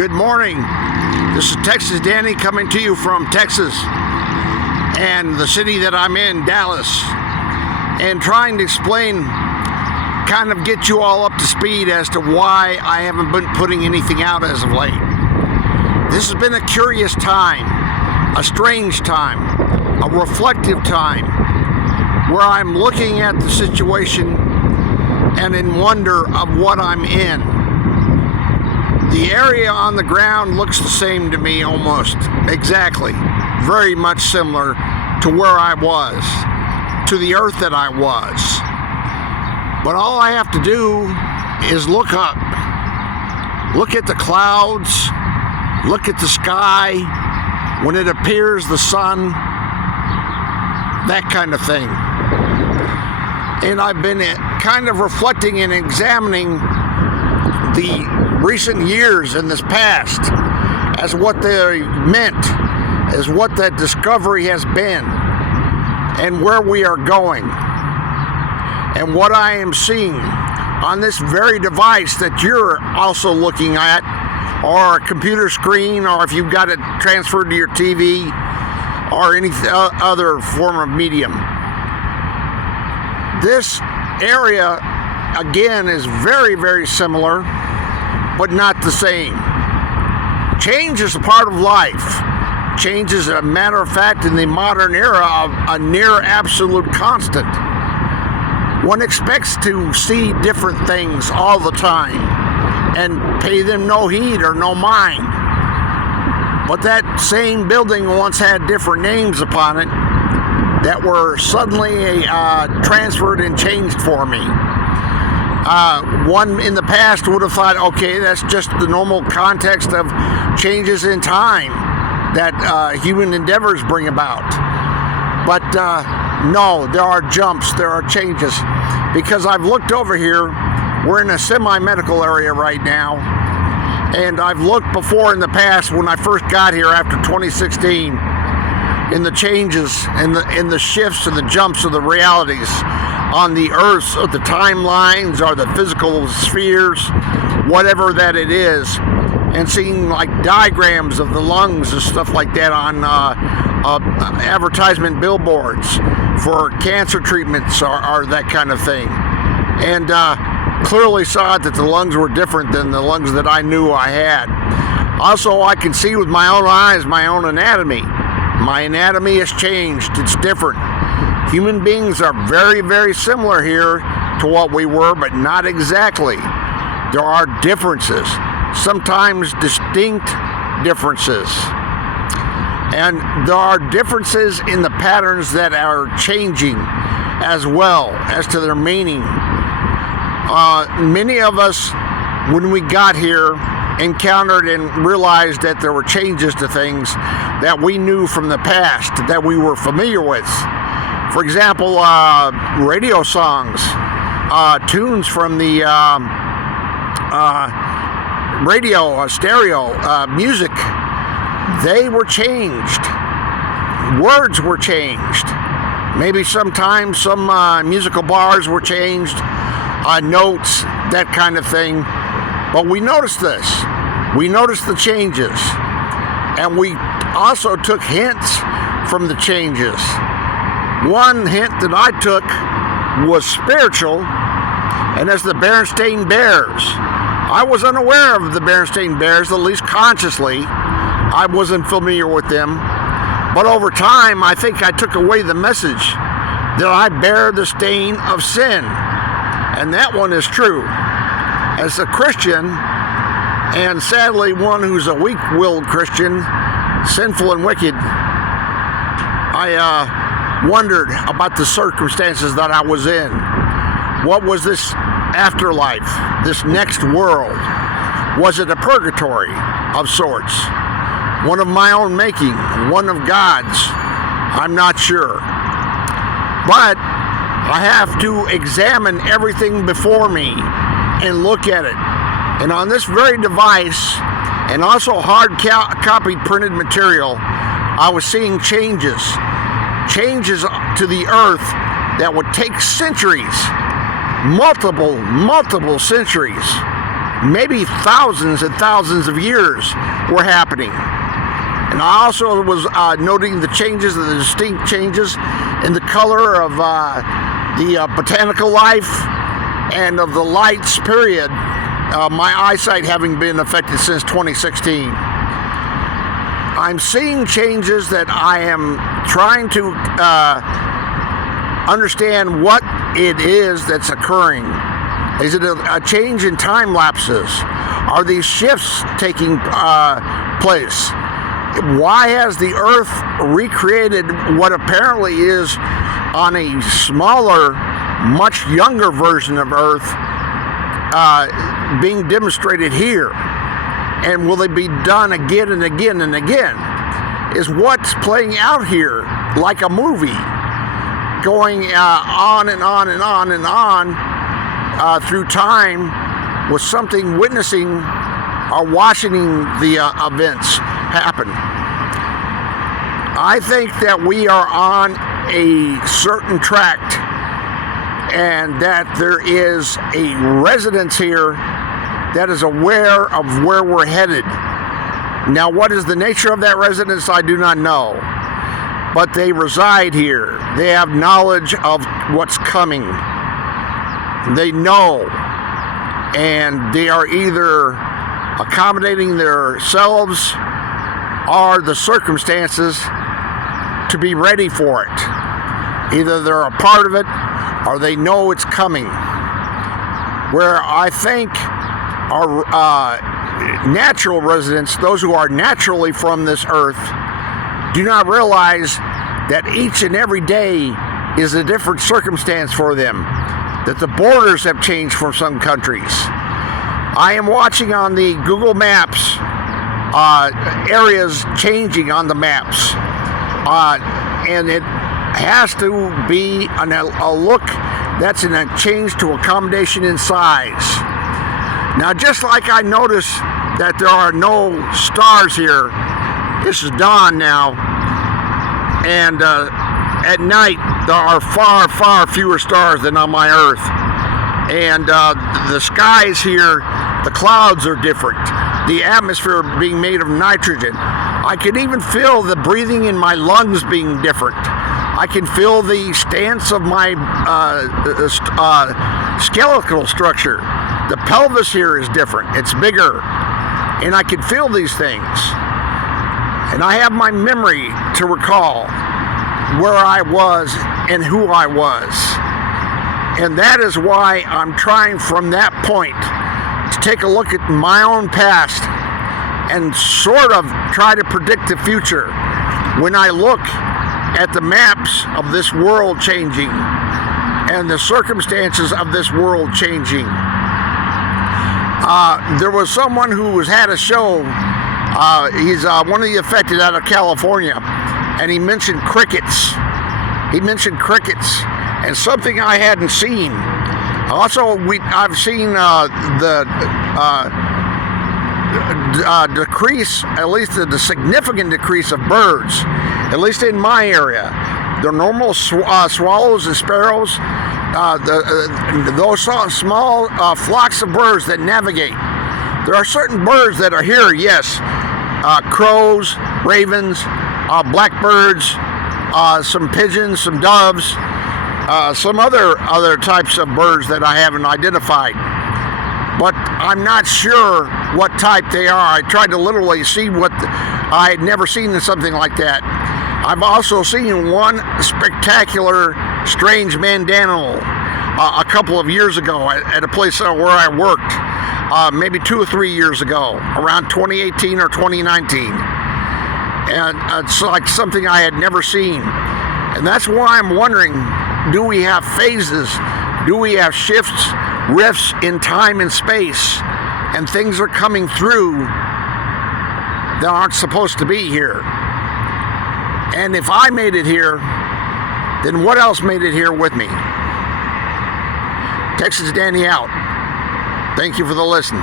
Good morning. This is Texas Danny coming to you from Texas and the city that I'm in, Dallas, and trying to explain, kind of get you all up to speed as to why I haven't been putting anything out as of late. This has been a curious time, a strange time, a reflective time, where I'm looking at the situation and in wonder of what I'm in. The area on the ground looks the same to me almost, exactly, very much similar to where I was, to the earth that I was. But all I have to do is look up, look at the clouds, look at the sky, when it appears the sun, that kind of thing. And I've been kind of reflecting and examining the recent years in this past as what they meant, as what that discovery has been, and where we are going. And what I am seeing on this very device that you're also looking at, or a computer screen, or if you've got it transferred to your TV, or any other form of medium. This area, again, is very, very similar, but not the same. Change is a part of life. Change is, a matter of fact, in the modern era, of a near absolute constant. One expects to see different things all the time and pay them no heed or no mind. But that same building once had different names upon it that were suddenly transferred and changed for me. One in the past would have thought, okay, that's just the normal context of changes in time that human endeavors bring about. But no, there are jumps, there are changes. Because I've looked over here, we're in a semi-medical area right now, and I've looked before in the past when I first got here after 2016 in the changes, in the shifts and the jumps of the realities on the earths, or the timelines, or the physical spheres, whatever that it is, and seeing like diagrams of the lungs and stuff like that on advertisement billboards for cancer treatments or that kind of thing, and clearly saw that the lungs were different than the lungs that I knew I had. Also, I can see with my own eyes my own anatomy. My anatomy has changed. It's different. Human beings are very, very similar here to what we were, but not exactly. There are differences, sometimes distinct differences. And there are differences in the patterns that are changing as well as to their meaning. Many of us, when we got here, encountered and realized that there were changes to things that we knew from the past, that we were familiar with. For example, radio songs, tunes from the radio, stereo, music, they were changed. Words were changed. Maybe sometimes some musical bars were changed, notes, that kind of thing. But we noticed this. We noticed the changes. And we also took hints from the changes. One hint that I took was spiritual, and as the Berenstain Bears. I was unaware of the Berenstain Bears, at least consciously. I wasn't familiar with them. But over time, I think I took away the message that I bear the stain of sin. And that one is true. As a Christian, and sadly one who's a weak-willed Christian, sinful and wicked, I wondered about the circumstances that I was in. What was this afterlife, this next world? Was it a purgatory of sorts? One of my own making, one of God's? I'm not sure. But I have to examine everything before me and look at it. And on this very device, and also hard copied printed material, I was seeing changes to the earth that would take centuries, multiple centuries, maybe thousands and thousands of years were happening. And I also was noting the changes, the distinct changes in the color of the botanical life and of the lights period, my eyesight having been affected since 2016. I'm seeing changes that I am trying to understand what it is that's occurring. Is it a change in time lapses? Are these shifts taking place? Why has the Earth recreated what apparently is on a smaller, much younger version of Earth being demonstrated here? And will they be done again and again and again? Is what's playing out here like a movie, going on and on and on and on through time, with something witnessing or watching the events happen? I think that we are on a certain track, and that there is a residence here that is aware of where we're headed. Now, what is the nature of that residence, I do not know. But they reside here. They have knowledge of what's coming. They know. And they are either accommodating themselves or the circumstances to be ready for it. Either they're a part of it or they know it's coming. Where I think our natural residents, those who are naturally from this earth, do not realize that each and every day is a different circumstance for them, that the borders have changed for some countries. I am watching on the Google Maps areas changing on the maps, and it has to be a look that's in a change to accommodation in size. Now, just like I noticed that there are no stars here, this is dawn now, and at night there are far, far fewer stars than on my Earth. And the skies here, the clouds are different. The atmosphere being made of nitrogen. I can even feel the breathing in my lungs being different. I can feel the stance of my skeletal structure. The pelvis here is different. It's bigger. And I can feel these things. And I have my memory to recall where I was and who I was. And that is why I'm trying from that point to take a look at my own past and sort of try to predict the future when I look at the maps of this world changing and the circumstances of this world changing. There was someone who had a show, he's one of the affected out of California, and he mentioned crickets. And something I hadn't seen. Also, I've seen the decrease, at least the significant decrease of birds, at least in my area. The normal swallows and sparrows, those small flocks of birds that navigate. There are certain birds that are here, yes. Crows, ravens, blackbirds, some pigeons, some doves, some other types of birds that I haven't identified. But I'm not sure what type they are. I tried to literally see what I had never seen something like that. I've also seen one spectacular, strange mandanimal a couple of years ago at a place where I worked, maybe 2 or 3 years ago, around 2018 or 2019. And it's like something I had never seen. And that's why I'm wondering, do we have phases? Do we have shifts, rifts in time and space? And things are coming through that aren't supposed to be here. And if I made it here, then what else made it here with me? Texas Danny out. Thank you for the listen.